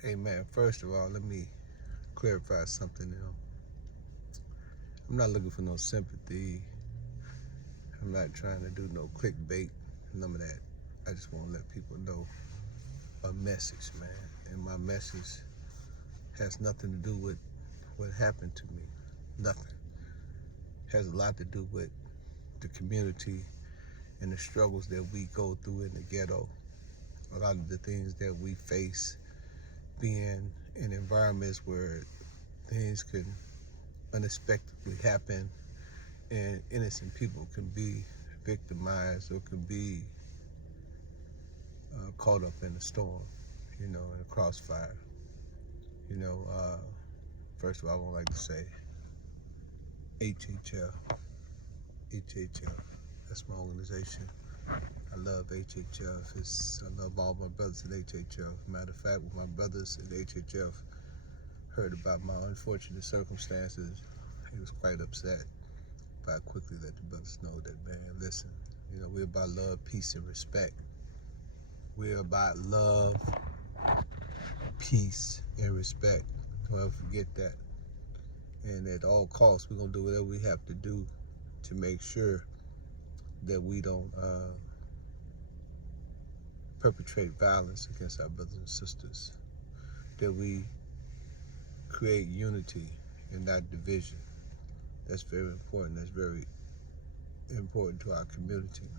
Hey man, first of all, let me clarify something. I'm not looking for no sympathy. I'm not trying to do no clickbait, none of that. I just want to let people know a message, man. And my message has nothing to do with what happened to me. Nothing. Has a lot to do with the community and the struggles that we go through in the ghetto. A lot of the things that we face being in environments where things can unexpectedly happen and innocent people can be victimized or can be caught up in the storm, in the crossfire. You know, uh, First of all, I would like to say HHL, HHL. That's my organization. I love HHL. I love all my brothers in HHL. Matter of fact, when my brothers in HHL heard about my unfortunate circumstances, he was quite upset. But I quickly let the brothers know that, man, listen, we're about love, peace, and respect. We're about love, peace, and respect. Don't ever forget that. And at all costs, we're going to do whatever we have to do to make sure that we don't perpetrate violence against our brothers and sisters, that we create unity and not division. That's very important. That's very important to our community.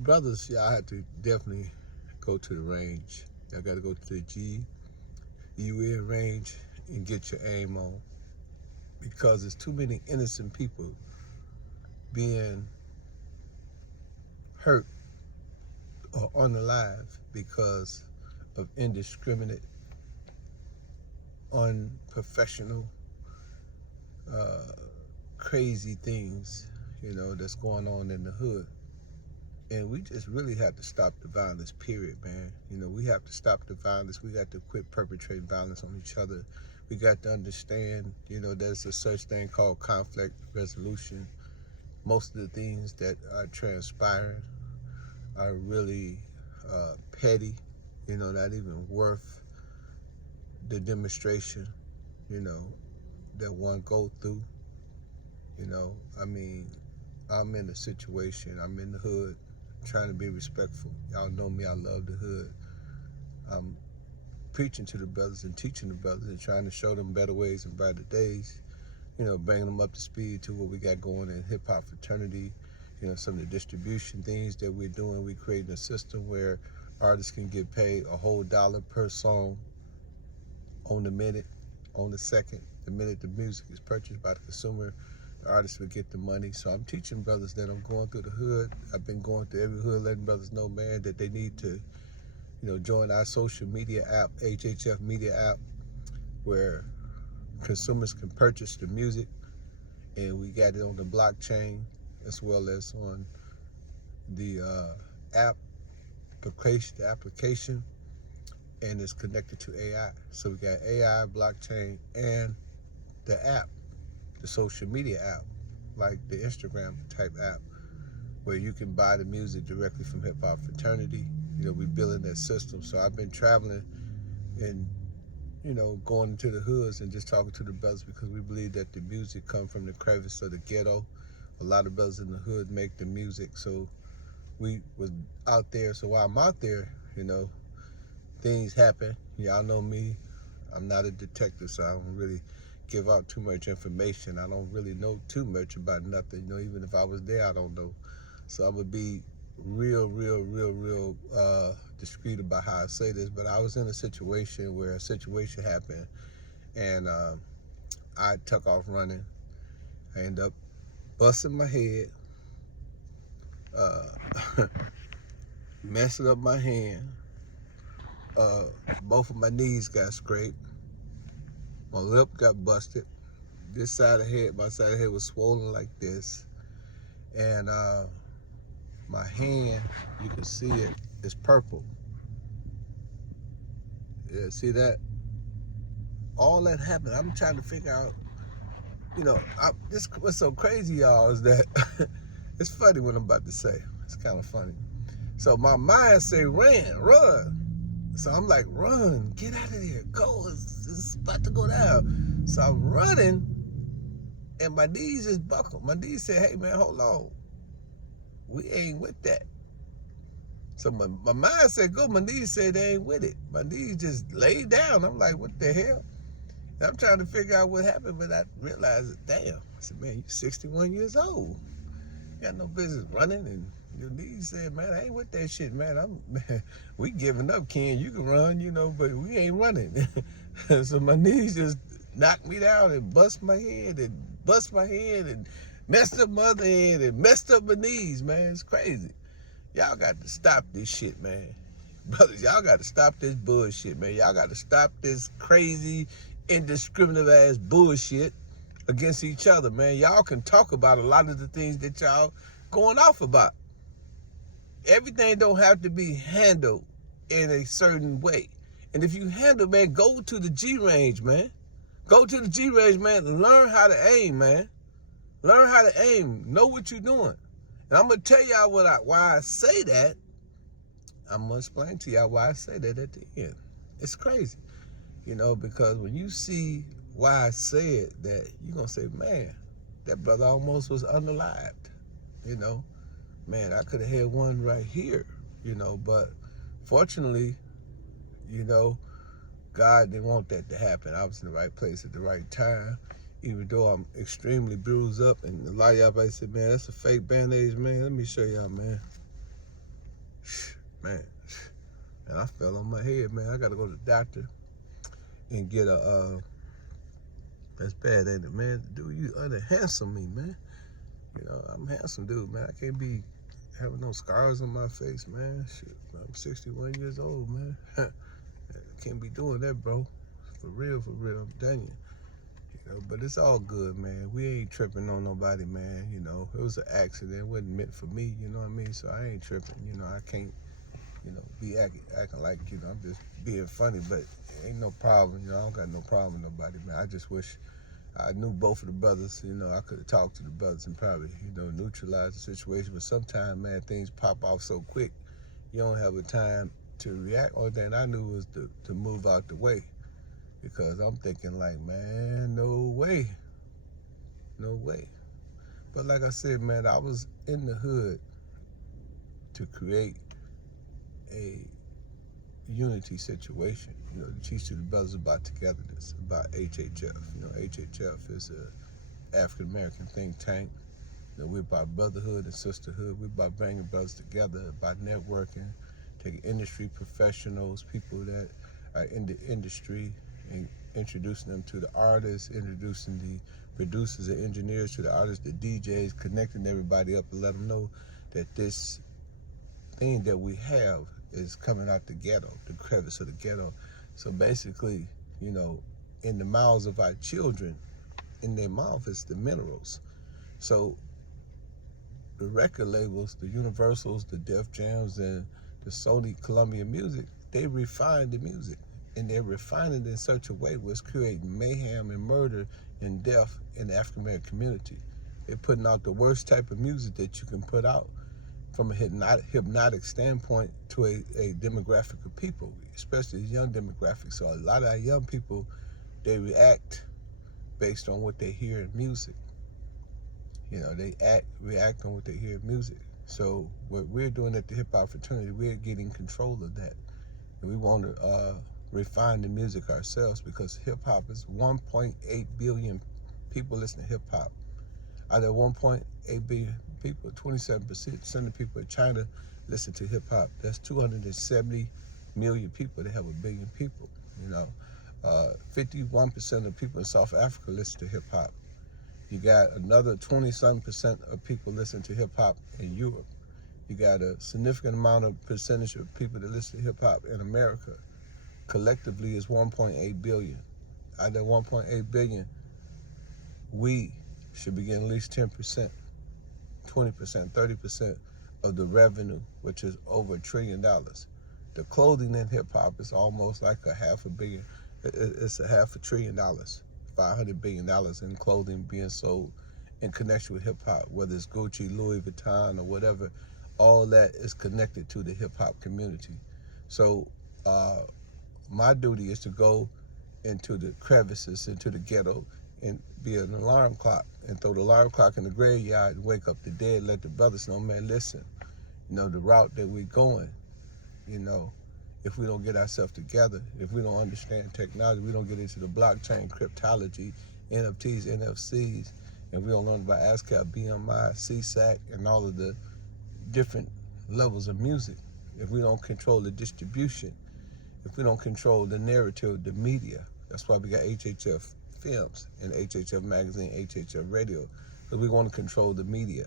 Brothers, y'all have to definitely go to the range. Y'all got to go to the GUN range and get your aim on, because there's too many innocent people being hurt or unalive because of indiscriminate, unprofessional, crazy things, that's going on in the hood. And we just really have to stop the violence, period, man. We have to stop the violence. We got to quit perpetrating violence on each other. We got to understand, there's a such thing called conflict resolution. Most of the things that are transpiring are really petty, not even worth the demonstration, that one go through. I'm in a situation, I'm in the hood, trying to be respectful. Y'all know me, I love the hood. I'm preaching to the brothers and teaching the brothers and trying to show them better ways and brighter days, bringing them up to speed to what we got going in hip-hop fraternity, some of the distribution things that we're doing. We're creating a system where artists can get paid a whole dollar per song on the minute, on the second. The minute the music is purchased by the consumer, the artist will get the money. So I'm teaching brothers that. I'm going through the hood. I've been going through every hood, letting brothers know, man, that they need to, join our social media app, HHF Media app, where consumers can purchase the music, and we got it on the blockchain as well as on the application, and it's connected to AI. So we got AI, blockchain, and the app, the social media app, like the Instagram type app, where you can buy the music directly from Hip Hop Fraternity. We building that system. So I've been traveling and, going into the hoods and just talking to the brothers, because we believe that the music come from the crevice of the ghetto. A lot of brothers in the hood make the music. So we was out there. So while I'm out there, things happen. Y'all know me. I'm not a detective, so I don't really give out too much information. I don't really know too much about nothing. Even if I was there, I don't know. So I'm gonna be real discreet about how I say this. But I was in a situation where a situation happened, and I took off running. I ended up busting my head, messing up my hand. Both of my knees got scraped. My lip got busted. This side of the head, my side of the head was swollen like this. And my hand, you can see it, is purple. Yeah, see that? All that happened. I'm trying to figure out, this what's so crazy, y'all, is that it's funny what I'm about to say. It's kind of funny. So my mind say, run. So I'm like, run, get out of there, go, it's about to go down. So I'm running, and my knees just buckle. My knees said, hey man, hold on. We ain't with that. So my mind said, go. My knees said they ain't with it. My knees just laid down. I'm like, what the hell? And I'm trying to figure out what happened, but I realized, damn. I said, man, you're 61 years old. You got no business running. And your knees said, man, I ain't with that shit, man. We giving up, Ken. You can run, but we ain't running. So my knees just knocked me down and bust my head and messed up my other head and messed up my knees, man. It's crazy. Y'all got to stop this shit, man. Brothers, y'all got to stop this bullshit, man. Y'all got to stop this crazy, indiscriminate ass bullshit against each other, man. Y'all can talk about a lot of the things that y'all going off about. Everything don't have to be handled in a certain way. And if you handle, man, go to the G range, man. Go to the G range, man, and learn how to aim, man. Learn how to aim. Know what you're doing. And I'm going to tell y'all why I say that. I'm going to explain to y'all why I say that at the end. It's crazy, because when you see why I said that, you're going to say, man, that brother almost was unalived, Man, I could have had one right here, but fortunately, God didn't want that to happen. I was in the right place at the right time, even though I'm extremely bruised up. And a lot of y'all said, man, that's a fake Band-Aid, man. Let me show y'all, man. Man, and I fell on my head, man. I got to go to the doctor and get that's bad, ain't it, man? Dude, you handsome me, man. I'm a handsome dude, man. I can't be having no scars on my face, man. Shit, I'm 61 years old, man. Can't be doing that, bro. For real, I'm telling you. But it's all good, man. We ain't tripping on nobody, man. It was an accident. It wasn't meant for me, you know what I mean? So I ain't tripping, I can't, be acting like, I'm just being funny, but ain't no problem, I don't got no problem with nobody, man. I just wish I knew both of the brothers, I could have talked to the brothers and probably, neutralized the situation. But sometimes, man, things pop off so quick, you don't have a time to react. Only thing I knew was to move out the way, because I'm thinking like, man, no way. But like I said, man, I was in the hood to create a unity situation, to teach to the brothers about togetherness, about HHF. HHF is a African American think tank. We're about brotherhood and sisterhood. We're about bringing brothers together, about networking, taking industry professionals, people that are in the industry, and introducing them to the artists, introducing the producers and engineers to the artists, the DJs, connecting everybody up and let them know that this thing that we have is coming out the ghetto, the crevice of the ghetto. So basically, in the mouths of our children, in their mouth is the minerals. So the record labels, the Universals, the Def Jams, and the Sony Columbia Music, they refine the music. And they're refining it in such a way where it's creating mayhem and murder and death in the African American community. They're putting out the worst type of music that you can put out from a hypnotic standpoint to a demographic of people, especially the young demographic. So a lot of our young people, they react based on what they hear in music. They react on what they hear in music. So what we're doing at the Hip Hop Fraternity, we're getting control of that. And we want to refine the music ourselves, because hip hop is 1.8 billion people listen to hip hop. Out of 1.8 billion people, 27% of people in China listen to hip hop. That's 270 million people. They have a billion people. 51% of people in South Africa listen to hip hop. You got another 20-some% of people listen to hip hop in Europe. You got a significant amount of percentage of people that listen to hip hop in America. Collectively is 1.8 billion. Out of that 1.8 billion, we should be getting at least 10%, 20%, 30% of the revenue, which is over $1 trillion. The clothing in hip hop is almost like a $500 billion. It's a $500 billion, $500 billion in clothing being sold in connection with hip hop, whether it's Gucci, Louis Vuitton, or whatever. all that is connected to the hip hop community. So my duty is to go into the crevices, into the ghetto, and be an alarm clock and throw the alarm clock in the graveyard and wake up the dead, let the brothers know, man, listen, the route that we're going, you know, if we don't get ourselves together, if we don't understand technology, we don't get into the blockchain, cryptology, NFTs, NFCs, and we don't learn about ASCAP, BMI, CSAC, and all of the different levels of music, if we don't control the distribution, if we don't control the narrative, the media. That's why we got HHF Films and HHF Magazine, HHF Radio, because we want to control the media.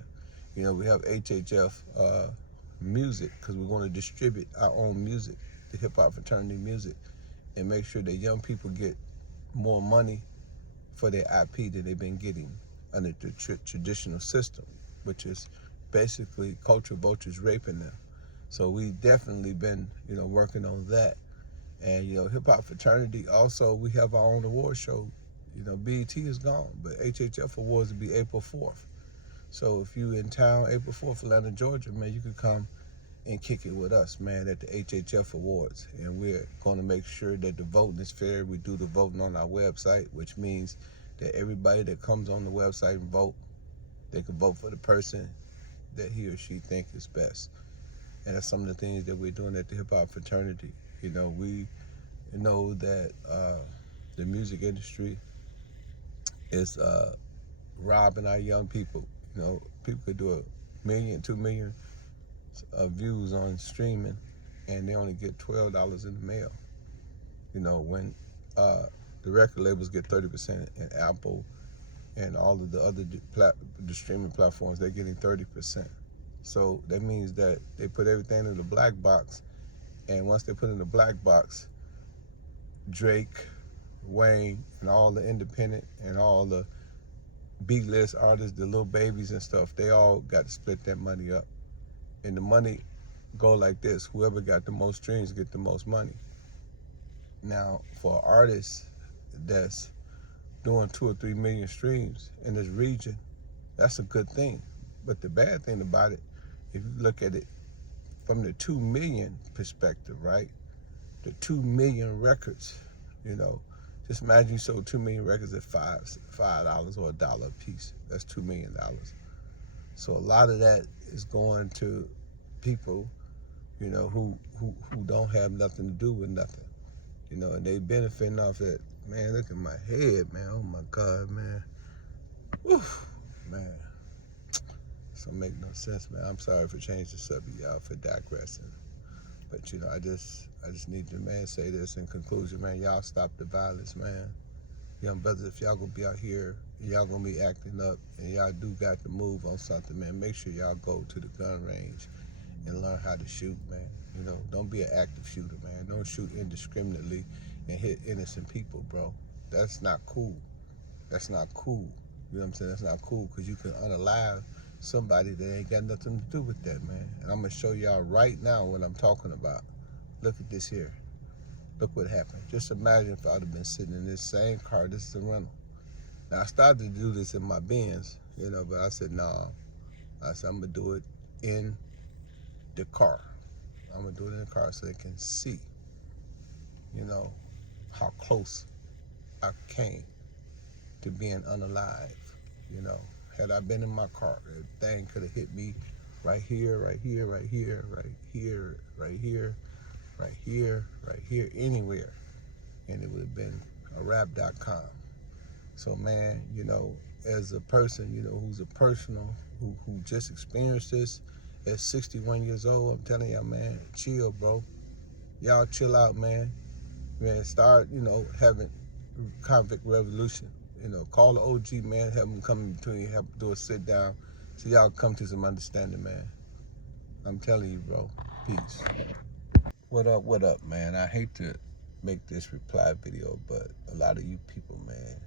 We have HHF Music because we want to distribute our own music, the hip hop fraternity music, and make sure that young people get more money for their IP that they've been getting under the traditional system, which is basically culture vultures raping them. So we definitely been, working on that. And, hip hop fraternity, also, we have our own award show. BET is gone, but HHF Awards will be April 4th. So if you in town, April 4th, Atlanta, Georgia, man, you can come and kick it with us, man, at the HHF Awards. And we're going to make sure that the voting is fair. We do the voting on our website, which means that everybody that comes on the website and vote, they can vote for the person that he or she think is best. And that's some of the things that we're doing at the hip hop fraternity. We know that the music industry is robbing our young people. People could do 1 million, 2 million views on streaming, and they only get $12 in the mail. When the record labels get 30%, and Apple and all of the other the streaming platforms, they're getting 30%. So that means that they put everything in the black box, and once they put in the black box, Drake, Wayne, and all the independent and all the B-list artists, the little babies and stuff, they all got to split that money up. And the money go like this: whoever got the most streams get the most money. Now, for an artist that's doing 2 or 3 million streams in this region, that's a good thing. But the bad thing about it, if you look at it from the 2 million perspective, right? The 2 million records, just imagine you sold 2 million records at $5 or $1 a piece. That's $2 million. So a lot of that is going to people, who don't have nothing to do with nothing, and they benefiting off that. Man, look at my head, man. Oh my God, man. Oof, man. This don't make no sense, man. I'm sorry for changing the subject, y'all, for digressing. But I just need to, man, say this in conclusion, man. Y'all stop the violence, man. Young brothers, if y'all gonna be out here, y'all gonna be acting up, and y'all do got to move on something, man, make sure y'all go to the gun range and learn how to shoot, man. Don't be an active shooter, man. Don't shoot indiscriminately and hit innocent people, bro. That's not cool. That's not cool. You know what I'm saying? That's not cool, because you can unalive somebody that ain't got nothing to do with that, man. And I'm gonna show y'all right now what I'm talking about. Look at this here. Look what happened. Just imagine if I'd have been sitting in this same car. This is a rental. Now, I started to do this in my Benz, but I said, nah. I said, I'm gonna do it in the car. I'm gonna do it in the car so they can see, how close I came to being unalive. Had I been in my car, that thing could have hit me right here, right here, right here, right here, right here, right here, right here, anywhere. And it would have been a rap.com. So, man, as a person, who's a personal, who just experienced this at 61 years old, I'm telling y'all, man, chill, bro. Y'all chill out, man. Man, start, having convict revolution. Call the OG, man, have them come in between, have them do a sit down, so y'all come to some understanding, man. I'm telling you, bro. Peace. What up, man? I hate to make this reply video, but a lot of you people, man,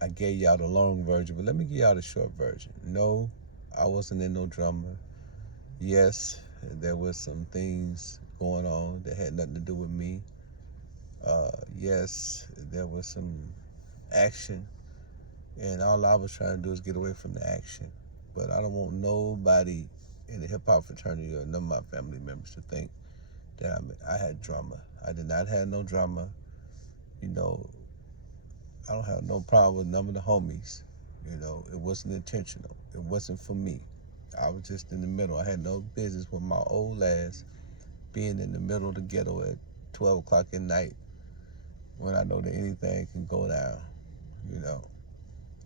I gave y'all the long version, but let me give y'all the short version. No, I wasn't in no drama. Yes, there was some things going on that had nothing to do with me. Yes, there was some action, and all I was trying to do is get away from the action. But I don't want nobody in the hip-hop fraternity or none of my family members to think that I had drama. I did not have no drama. You know, I don't have no problem with none of the homies. You know, it wasn't intentional. It wasn't for me. I was just in the middle. I had no business with my old ass being in the middle of the ghetto at 12 o'clock at night when I know that anything can go down, you know.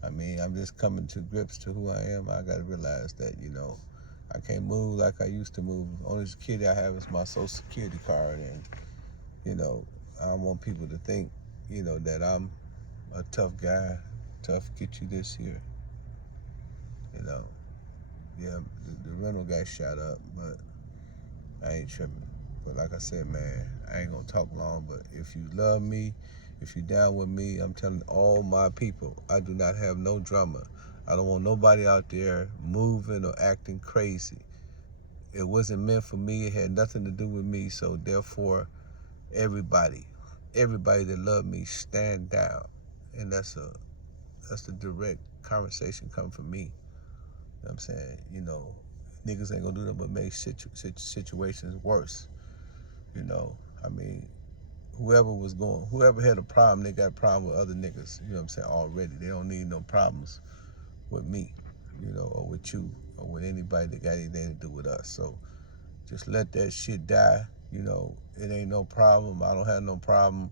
I mean, I'm just coming to grips to who I am. I got to realize that, you know, I can't move like I used to move. Only security I have is my Social Security card, and, you know, I don't want people to think, you know, that I'm a tough guy, tough get you this here, you know. Yeah, the rental got shot up, but I ain't tripping. But like I said, man, I ain't gonna talk long, but if you love me, if you down with me, I'm telling all my people, I do not have no drama. I don't want nobody out there moving or acting crazy. It wasn't meant for me. It had nothing to do with me. So therefore, everybody that love me, stand down. And that's the direct conversation come from me. You know what I'm saying? You know, niggas ain't gonna do nothing but make situations worse. You know, I mean, whoever had a problem, they got a problem with other niggas, you know what I'm saying, already. They don't need no problems with me, you know, or with you, or with anybody that got anything to do with us. So just let that shit die, you know. It ain't no problem. I don't have no problem,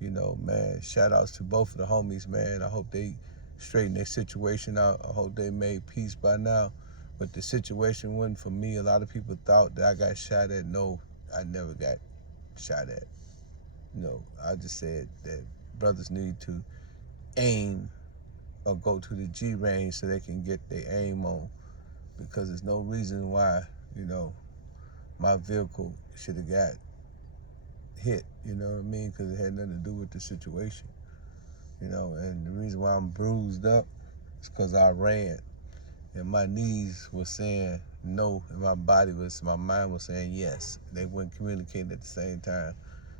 you know, man. Shout outs to both of the homies, man. I hope they straighten their situation out. I hope they made peace by now. But the situation wasn't for me. A lot of people thought that I got shot at. No, I never got shot at. You know, I just said that brothers need to aim or go to the G range so they can get their aim on, because there's no reason why, you know, my vehicle should have got hit, you know what I mean? Because it had nothing to do with the situation, you know. And the reason why I'm bruised up is because I ran, and my knees were saying no, and my mind was saying yes. They weren't communicating at the same time.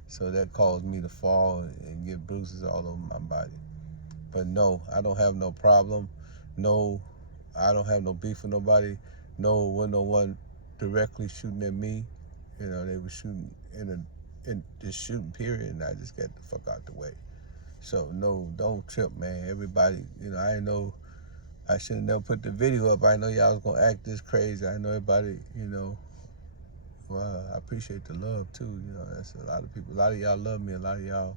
So that caused me to fall and get bruises all over my body. But no, I don't have no problem. No, I don't have no beef with nobody. No, wasn't no one directly shooting at me. You know, they were shooting in this shooting period, and I just got the fuck out the way. So no, don't trip, man. Everybody, you know, I know I should have never put the video up. I know y'all was gonna act this crazy. I know everybody, you know. Well, I appreciate the love too. You know, that's a lot of people. A lot of y'all love me. A lot of y'all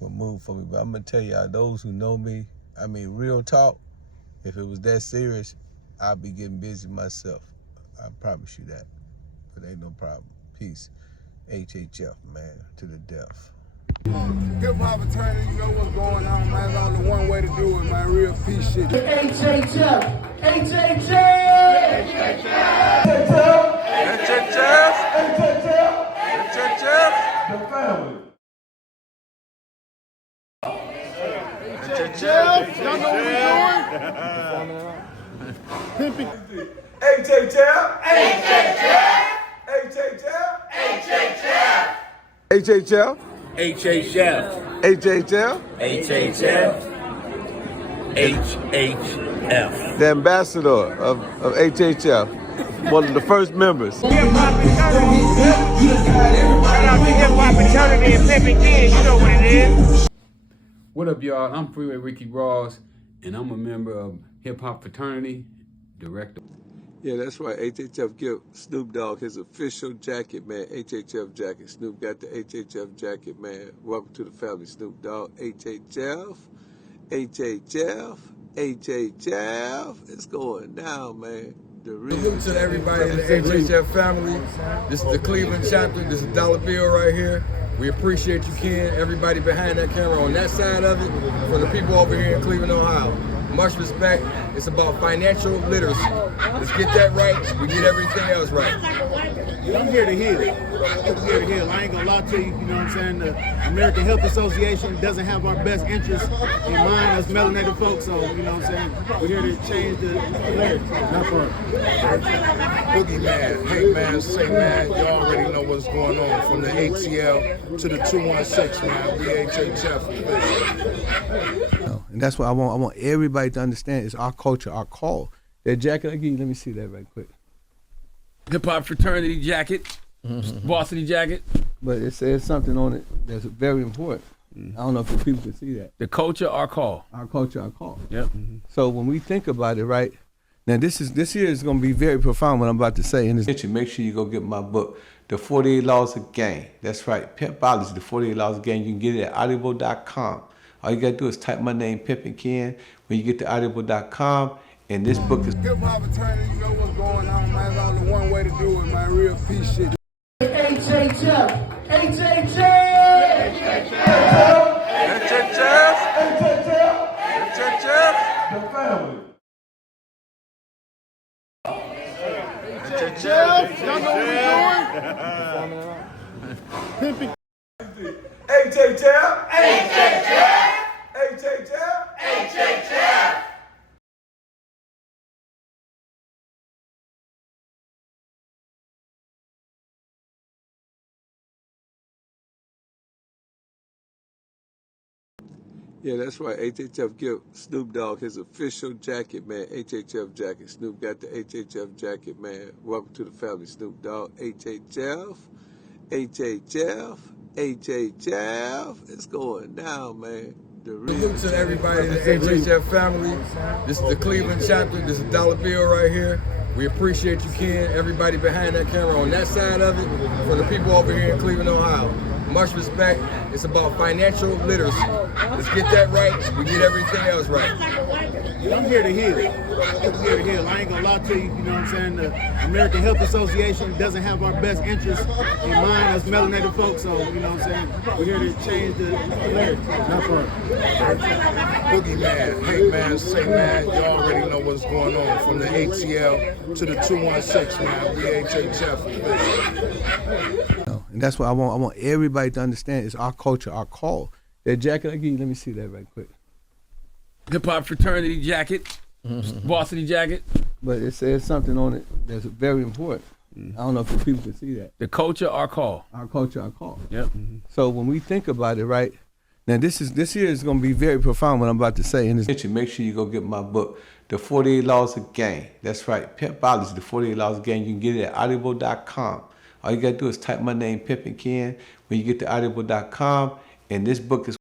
will move for me. But I'm gonna tell y'all, those who know me, I mean, real talk, if it was that serious, I'd be getting busy myself. I promise you that. But ain't no problem. Peace. HHF, man, to the death. Hip-hop attorney, you know what's going on, man. There's only one way to do it, man. Real peace shit. HHF! HHF! HHF! The family. HHF, y'all know what we're doing? Pimpin. HHF! HHF! HHF! HHF? HHF. HHF? HHF. HHF. The ambassador of HHF, one of the first members. Shout out to hip-hop fraternity and Pimpin, you know what it is. What up, y'all? I'm Freeway Ricky Ross, and I'm a member of Hip Hop Fraternity, director. Yeah, that's right. HHF give Snoop Dogg his official jacket, man. HHF jacket. Snoop got the HHF jacket, man. Welcome to the family, Snoop Dogg. HHF, HHF, HHF. It's going down, man. Salute to everybody in the HHF family. This is the Cleveland chapter. This is Dollar Bill right here. We appreciate you, Ken. Everybody behind that camera on that side of it. For the people over here in Cleveland, Ohio. Much respect. It's about financial literacy. Let's get that right. We get everything else right. I'm here to heal. I'm here to heal. I ain't gonna lie to you, you know what I'm saying? The American Health Association doesn't have our best interests in mind as melanated folks, so, you know what I'm saying? We're here to change the lyrics. Not fun. Boogeyman, hey man, say man, you already know what's going on. From the ATL to the 216, man. We HHF. And that's what I want everybody to understand. It's our culture, our call. That jacket I give you, let me see that right quick. hip hop fraternity jacket, varsity jacket. But it says something on it that's very important. I don't know if the people can see that. The culture, our call. Our culture, our call. Yep. So when we think about it, right, now this here is going to be very profound what I'm about to say. And make sure you go get my book, The 48 Laws of Game. That's right, Pimpology, The 48 Laws of Game. You can get it at audible.com. All you got to do is type my name, Pimpin Ken, when you get to audible.com. And this book is... Hip hop attorney, you know what's going on, man. There's only one way to do it, man. Real peace shit. HHF. The family. Y'all know what we're doing? Pimpin. HHF. Yeah, that's right. HHF give Snoop Dogg his official jacket, man. HHF jacket. Snoop got the HHF jacket, man. Welcome to the family, Snoop Dogg. HHF. It's going down, man. Salute to everybody in the HHF family. This is the Cleveland chapter. This is dollar bill right here. We appreciate you, Ken. Everybody behind that camera on that side of it. For the people over here in Cleveland, Ohio. Much respect. It's about financial literacy. Let's get that right. We get everything else right. I'm here to heal. I'm here to heal. I ain't gonna lie to you, you know what I'm saying? The American Health Association doesn't have our best interests in mind as melanated folks, so, you know what I'm saying? We're here to change the narrative. Not fun. Boogeyman, hey man, say man, you already know what's going on. From the ATL to the 216, man, we HHF. And that's what I want everybody to understand. It's our culture, our call. That jacket I give you, let me see that right quick. Hip hop fraternity jacket, varsity jacket. But it says something on it that's very important. I don't know if the people can see that. The culture, our call. Our culture, our call. Yep. So when we think about it, right, now this here is going to be very profound what I'm about to say. And make sure you go get my book, The 48 Laws of Game. That's right, Pimpology, The 48 Laws of Game. You can get it at audible.com. All you got to do is type my name, Pimpin Ken, when you get to audible.com. And this book is